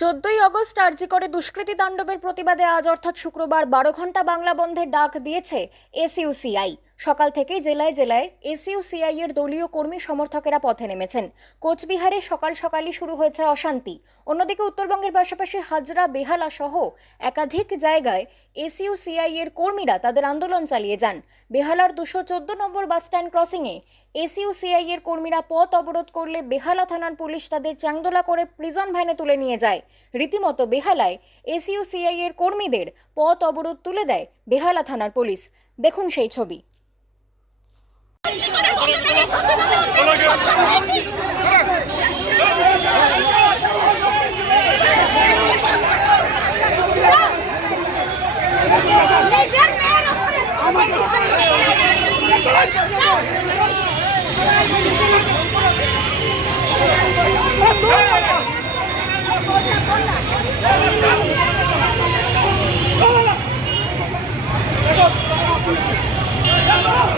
14ই August আরজিকরে দুষ্কৃতী তাণ্ডবের প্রতিবাদে আজ অর্থাৎ শুক্রবার 12 ঘন্টা বাংলা বন্ধের ডাক দিয়েছে এসইউসিআই। সকাল থেকেই জেলায় জেলায় এসইউসিআই এর দলীয় কর্মী সমর্থকেরা পথে নেমেছেন। কোচবিহারে সকাল সকালই শুরু হয়েছে অশান্তি। অন্যদিকে উত্তরবঙ্গের পাশাপাশি হাজরা, বেহালা সহ একাধিক জায়গায় এসইউসিআই এর কর্মীরা তাদের আন্দোলন চালিয়ে যান। বেহালার 214 নম্বর বাস স্ট্যান্ড ক্রসিংয়ে এসইউসিআই এর কর্মীরা পথ অবরোধ করলে বেহালা থানার পুলিশ তাদের চাংদোলা করে প্রিজন ভ্যানে তুলে নিয়ে যায়। রীতিমতো বেহালায় এসইউসিআই এর কর্মীদের পথ অবরোধ তুলে দেয় বেহালা থানার পুলিশ। দেখুন সেই ছবি। জিন্দাবাদ